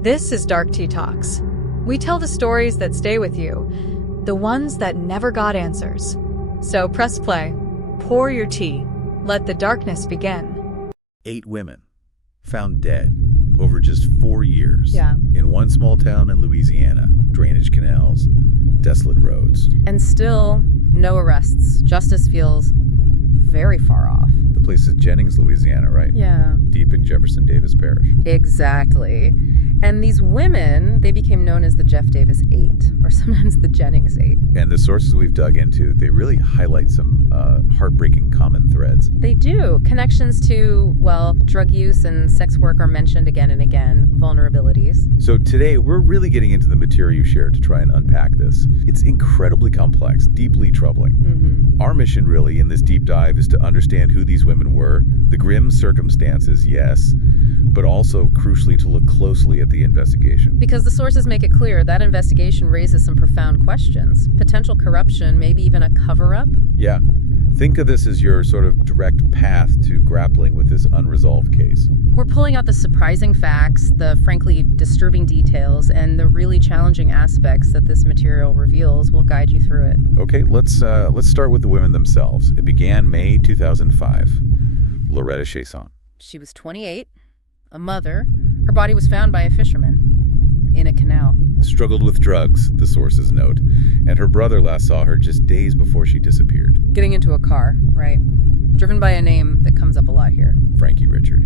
This is Dark Tea Talks. We tell the stories that stay with you, the ones that never got answers. So press play, pour your tea, let the darkness begin. 8 women found dead over just 4 years in one small town in Louisiana. Drainage canals, desolate roads. And still, no arrests. Justice feels very far off. The place is Jennings, Louisiana, right? Yeah. Deep in Jefferson Davis Parish. Exactly. And these women, they became known as the Jeff Davis 8, or sometimes the Jennings 8. And the sources we've dug into, they really highlight some heartbreaking common threads. They do. Connections to, well, drug use and sex work are mentioned again and again. Vulnerabilities. So today, we're really getting into the material you shared to try and unpack this. It's incredibly complex, deeply troubling. Our mission, really, in this deep dive is to understand who these women were, the grim circumstances, yes, but also, crucially, to look closely at the investigation. Because the sources make it clear that investigation raises some profound questions. Potential corruption, maybe even a cover-up? Yeah. Think of this as your sort of direct path to grappling with this unresolved case. We're pulling out the surprising facts, the frankly disturbing details, and the really challenging aspects that this material reveals. Will guide you through it. Okay, let's start with the women themselves. It began May 2005. Loretta Chasson. She was 28, a mother. Her body was found by a fisherman in a canal. Struggled with drugs, the sources note, and her brother last saw her just days before she disappeared. Getting into a car, right? Driven by a name that comes up a lot here. Frankie Richard.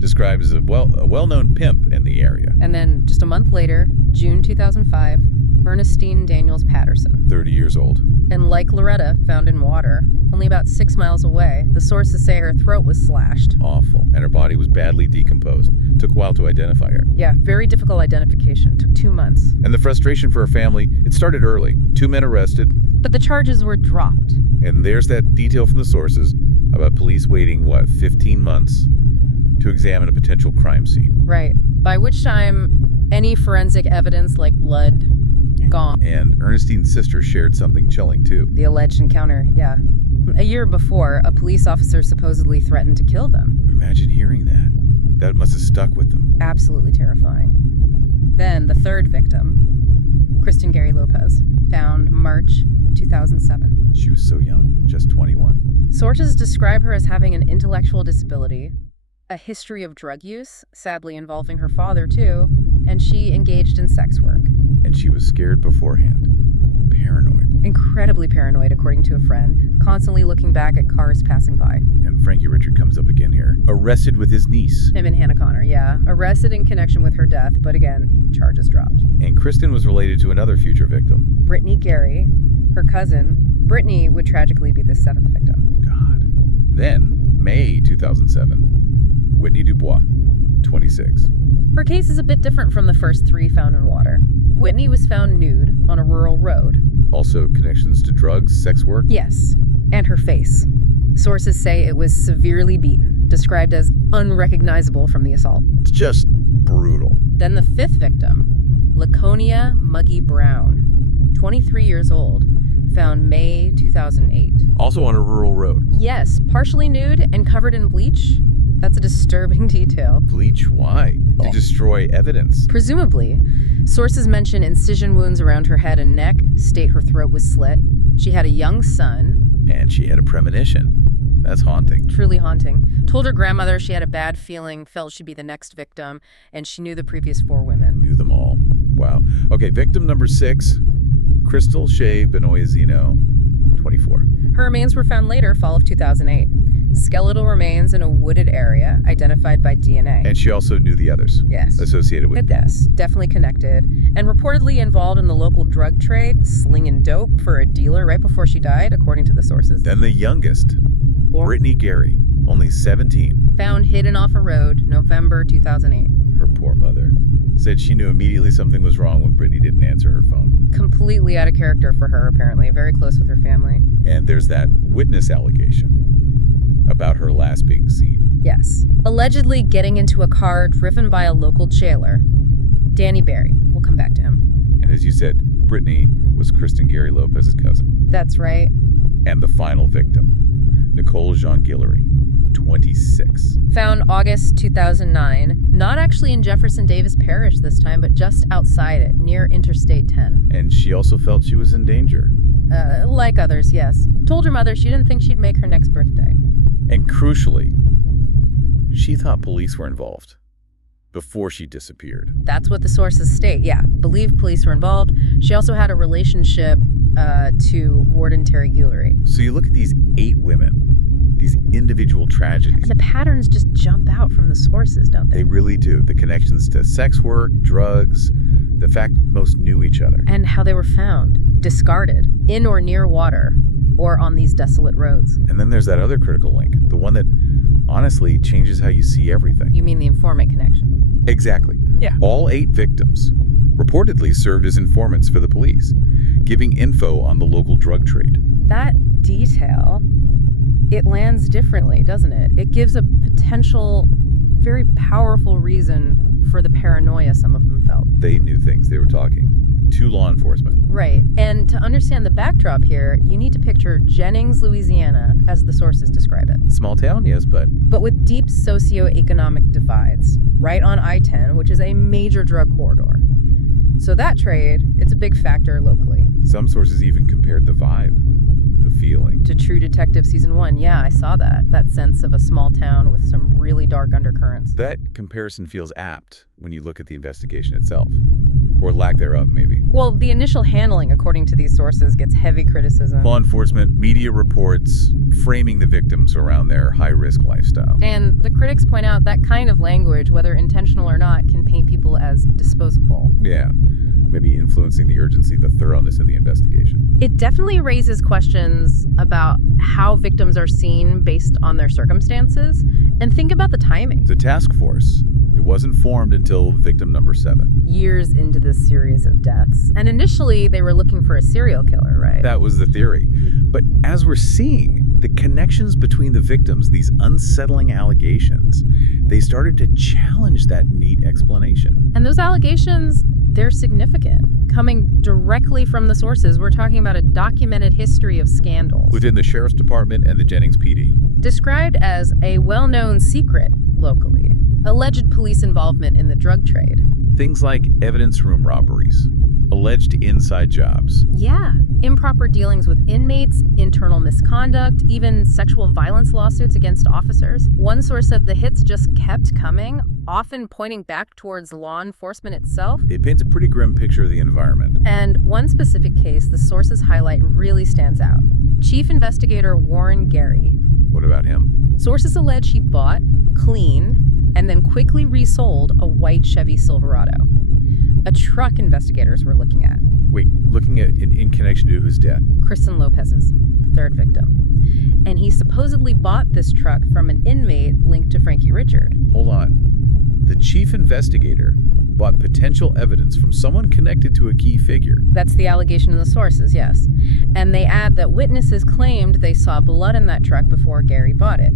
Described as a well-known pimp in the area. And then just a month later, June 2005, Ernestine Daniels Patterson. 30 years old. And like Loretta, found in water, only about 6 miles away. The sources say her throat was slashed. Awful. And her body was badly decomposed. Took a while to identify her. Yeah, very difficult identification. Took 2 months. And the frustration for her family, it started early. 2 men arrested. But the charges were dropped. And there's that detail from the sources about police waiting, 15 months to examine a potential crime scene. Right. By which time, any forensic evidence like blood, gone. And Ernestine's sister shared something chilling, too. The alleged encounter, yeah. A year before, a police officer supposedly threatened to kill them. Imagine hearing that. That must have stuck with them. Absolutely terrifying. Then, the third victim, Kristen Gary Lopez, found March 2007. She was so young, just 21. Sources describe her as having an intellectual disability, a history of drug use, sadly involving her father too, and she engaged in sex work. And she was scared beforehand. Paranoid. Incredibly paranoid, according to a friend, constantly looking back at cars passing by. And Frankie Richard comes up again here. Arrested with his niece. Him and Hannah Connor, yeah. Arrested in connection with her death, but again, charges dropped. And Kristen was related to another future victim. Brittany Gary, her cousin. Brittany would tragically be the 7th victim. God. Then, May 2007. Whitney Dubois, 26. Her case is a bit different from the first 3 found in water. Whitney was found nude on a rural road. Also connections to drugs, sex work? Yes, and her face. Sources say it was severely beaten, described as unrecognizable from the assault. It's just brutal. Then the 5th victim, Laconia Muggy Brown, 23 years old, found May 2008. Also on a rural road. Yes, partially nude and covered in bleach. That's a disturbing detail. Bleach? Why? To destroy evidence. Presumably. Sources mention incision wounds around her head and neck, state her throat was slit. She had a young son. And she had a premonition. That's haunting. Truly haunting. Told her grandmother she had a bad feeling, felt she'd be the next victim, and she knew the previous 4 women. Knew them all. Wow. Okay, victim number 6, Crystal Shea Benoizino, 24. Her remains were found later, fall of 2008. Skeletal remains in a wooded area, identified by DNA. And she also knew the others. Yes. Associated with. Yes, definitely connected. And reportedly involved in the local drug trade, slinging dope for a dealer right before she died, according to the sources. Then the youngest, Brittany Gary, only 17. Found hidden off a road, November 2008. Her poor mother. Said she knew immediately something was wrong when Brittany didn't answer her phone. Completely out of character for her, apparently. Very close with her family. And there's that witness allegation about her last being seen. Yes. Allegedly getting into a car driven by a local jailer. Danny Barry. We'll come back to him. And as you said, Brittany was Kristen Gary Lopez's cousin. That's right. And the final victim, Nicole Jean Guillory, 26. Found August 2009, not actually in Jefferson Davis Parish this time, but just outside it, near Interstate 10. And she also felt she was in danger. Like others, yes. Told her mother she didn't think she'd make her next birthday. And crucially, she thought police were involved before she disappeared. That's what the sources state, yeah. Believed police were involved. She also had a relationship to Warden Terry Guillory. So you look at these 8 women, these individual tragedies. And the patterns just jump out from the sources, don't they? They really do. The connections to sex work, drugs, the fact most knew each other. And how they were found, discarded, in or near water, or on these desolate roads. And then there's that other critical link, the one that honestly changes how you see everything. You mean the informant connection? Exactly. Yeah. All 8 victims reportedly served as informants for the police, giving info on the local drug trade. That detail, it lands differently, doesn't it? It gives a potential, very powerful reason for the paranoia some of them felt. They knew things. They were talking to law enforcement. Right. And to understand the backdrop here, you need to picture Jennings, Louisiana, as the sources describe it. Small town, yes, but with deep socioeconomic divides, right on I-10, which is a major drug corridor. So that trade, it's a big factor locally. some sources even compared the vibe, the feeling. To True Detective Season 1, yeah, I saw that. That sense of a small town with some really dark undercurrents. That comparison feels apt when you look at the investigation itself. Or lack thereof, maybe. Well, the initial handling, according to these sources, gets heavy criticism. Law enforcement, media reports, framing the victims around their high-risk lifestyle. And the critics point out that kind of language, whether intentional or not, can paint people as disposable. Yeah, maybe influencing the urgency, the thoroughness of the investigation. It definitely raises questions about how victims are seen based on their circumstances. And think about the timing. The task force, it wasn't formed until victim number 7. Years into this series of deaths. And initially, they were looking for a serial killer, right? That was the theory. But as we're seeing, the connections between the victims, these unsettling allegations, they started to challenge that neat explanation. And those allegations, they're significant. Coming directly from the sources, we're talking about a documented history of scandals. Within the Sheriff's Department and the Jennings PD. Described as a well-known secret locally. Alleged police involvement in the drug trade. Things like evidence room robberies, alleged inside jobs. Yeah, improper dealings with inmates, internal misconduct, even sexual violence lawsuits against officers. One source said the hits just kept coming, often pointing back towards law enforcement itself. It paints a pretty grim picture of the environment. And one specific case the sources highlight really stands out. Chief Investigator Warren Gary. What about him? Sources allege he bought, cleaned, and then quickly resold a white Chevy Silverado. A truck investigators were looking at. Wait, looking at in connection to whose death? Kristen Lopez's, the third victim. And he supposedly bought this truck from an inmate linked to Frankie Richard. Hold on. The chief investigator bought potential evidence from someone connected to a key figure. That's the allegation in the sources, yes. And they add that witnesses claimed they saw blood in that truck before Gary bought it.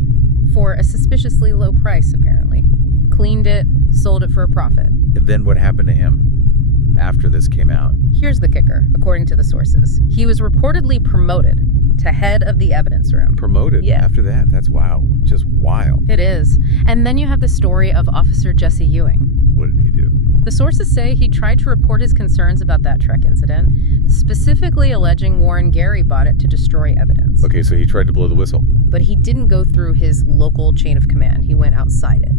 For a suspiciously low price, apparently. Cleaned it, sold it for a profit. And then what happened to him after this came out? Here's the kicker, according to the sources. He was reportedly promoted to head of the evidence room. Promoted? Yeah. After that? That's wow. Just wild. It is. And then you have the story of Officer Jesse Ewing. What did he do? The sources say he tried to report his concerns about that truck incident, specifically alleging Warren Gary bought it to destroy evidence. Okay, so he tried to blow the whistle. But he didn't go through his local chain of command. He went outside it.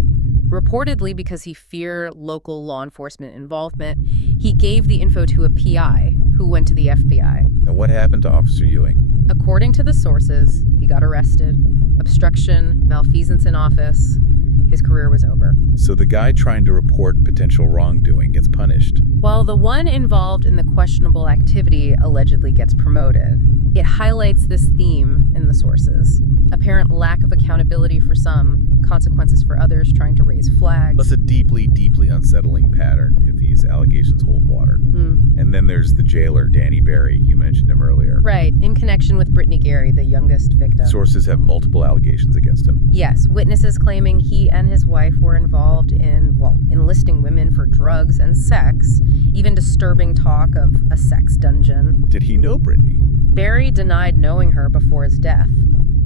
Reportedly because he feared local law enforcement involvement, he gave the info to a PI who went to the FBI. And what happened to Officer Ewing? According to the sources, he got arrested, obstruction, malfeasance in office. His career was over. So the guy trying to report potential wrongdoing gets punished. While the one involved in the questionable activity allegedly gets promoted, it highlights this theme in the sources. Apparent lack of accountability for some, consequences for others trying to raise flags. That's a deeply, deeply unsettling pattern if these allegations hold water. And then there's the jailer, Danny Barry. You mentioned him earlier. Right, in connection with Brittany Gary, the youngest victim. Sources have multiple allegations against him. Yes, witnesses claiming he and his wife were involved in, enlisting women for drugs and sex, even disturbing talk of a sex dungeon. Did he know Brittany? Barry denied knowing her before his death.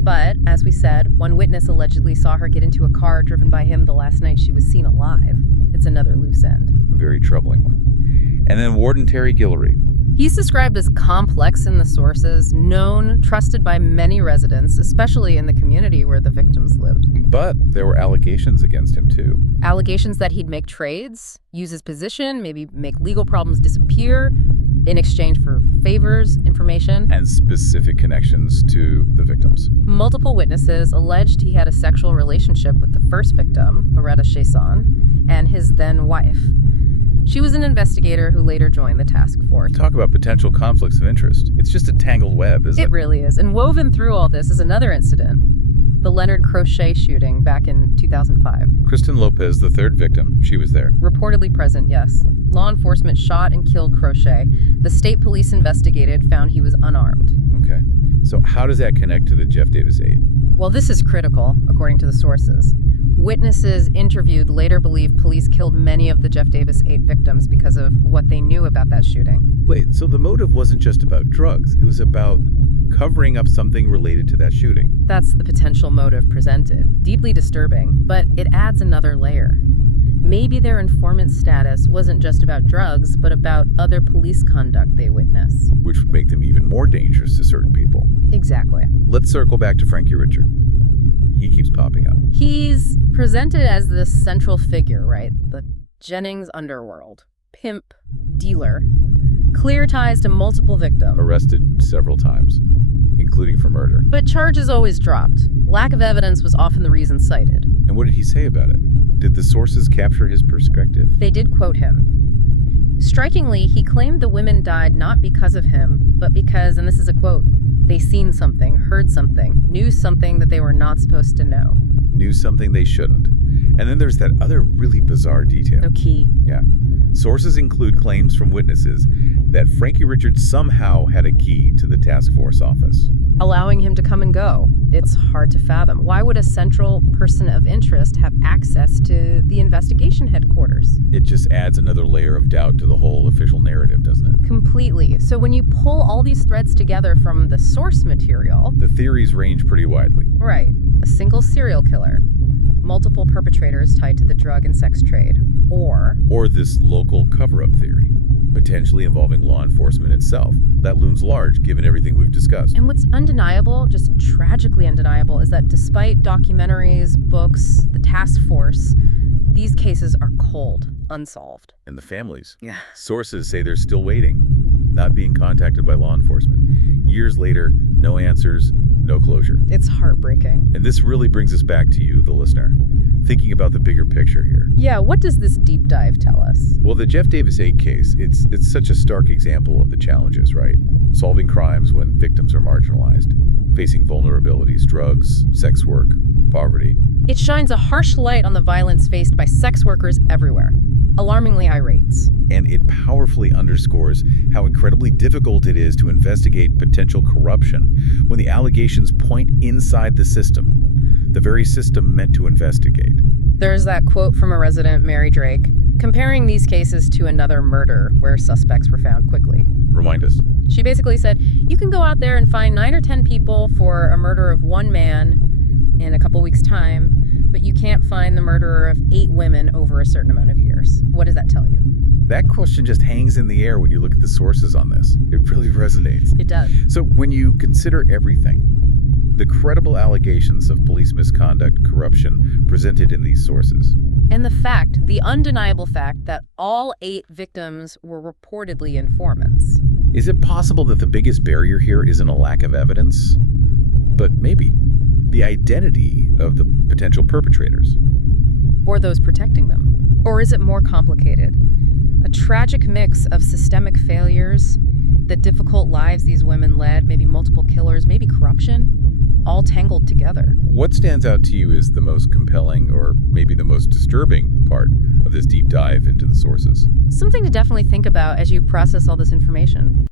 But, as we said, one witness allegedly saw her get into a car driven by him the last night she was seen alive. It's another loose end. A very troubling one. And then Warden Terry Guillory. He's described as complex in the sources, known, trusted by many residents, especially in the community where the victims lived. But there were allegations against him, too. Allegations that he'd make trades, use his position, maybe make legal problems disappear in exchange for favors, information. And specific connections to the victims. Multiple witnesses alleged he had a sexual relationship with the first victim, Loretta Chason, and his then wife. She was an investigator who later joined the task force. Talk about potential conflicts of interest. It's just a tangled web, isn't it? It really is. And woven through all this is another incident. The Leonard Crochet shooting back in 2005. Kristen Lopez, the third victim, she was there. Reportedly present, yes. Law enforcement shot and killed Crochet. The state police investigated, found he was unarmed. Okay. So how does that connect to the Jeff Davis 8? Well, this is critical, according to the sources. Witnesses interviewed later believe police killed many of the Jeff Davis 8 victims because of what they knew about that shooting. Wait, so the motive wasn't just about drugs. It was about covering up something related to that shooting. That's the potential motive presented. Deeply disturbing, but it adds another layer. Maybe their informant status wasn't just about drugs, but about other police conduct they witnessed. Which would make them even more dangerous to certain people. Exactly. Let's circle back to Frankie Richard. He keeps popping up. He's presented as this central figure, right? The Jennings underworld. Pimp, dealer. Clear ties to multiple victims. Arrested several times, including for murder. But charges always dropped. Lack of evidence was often the reason cited. And what did he say about it? Did the sources capture his perspective? They did quote him. Strikingly, he claimed the women died not because of him, but because, and this is a quote, they seen something, heard something, knew something that they were not supposed to know. Knew something they shouldn't. And then there's that other really bizarre detail. No key. Yeah. Sources include claims from witnesses that Frankie Richard somehow had a key to the task force office. Allowing him to come and go. It's hard to fathom. Why would a central person of interest have access to the investigation headquarters? It just adds another layer of doubt to the whole official narrative, doesn't it? Completely. So when you pull all these threads together from the source material... The theories range pretty widely. Right. A single serial killer. Multiple perpetrators tied to the drug and sex trade. Or this local cover-up theory, potentially involving law enforcement itself. That looms large, given everything we've discussed. And what's undeniable, just tragically undeniable, is that despite documentaries, books, the task force, these cases are cold, unsolved. And the families. Yeah. Sources say they're still waiting, not being contacted by law enforcement. Years later, no answers, no closure. It's heartbreaking. And this really brings us back to you, the listener, thinking about the bigger picture here. Yeah, what does this deep dive tell us? Well, the Jeff Davis 8 case, it's such a stark example of the challenges, right? Solving crimes when victims are marginalized, facing vulnerabilities, drugs, sex work, poverty. It shines a harsh light on the violence faced by sex workers everywhere. Alarmingly high rates. And it powerfully underscores how incredibly difficult it is to investigate potential corruption when the allegations point inside the system, the very system meant to investigate. There's that quote from a resident, Mary Drake, comparing these cases to another murder where suspects were found quickly. Remind us. She basically said, you can go out there and find 9 or 10 people for a murder of one man in a couple weeks' time, but you can't find the murderer of 8 women over a certain amount of years. What does that tell you? That question just hangs in the air when you look at the sources on this. It really resonates. It does. So when you consider everything, the credible allegations of police misconduct, corruption presented in these sources, and the undeniable fact that all 8 victims were reportedly informants. Is it possible that the biggest barrier here isn't a lack of evidence, but maybe the identity of the potential perpetrators? Or those protecting them? Or is it more complicated? A tragic mix of systemic failures, the difficult lives these women led, maybe multiple killers, maybe corruption, all tangled together. What stands out to you as the most compelling or maybe the most disturbing part of this deep dive into the sources? Something to definitely think about as you process all this information.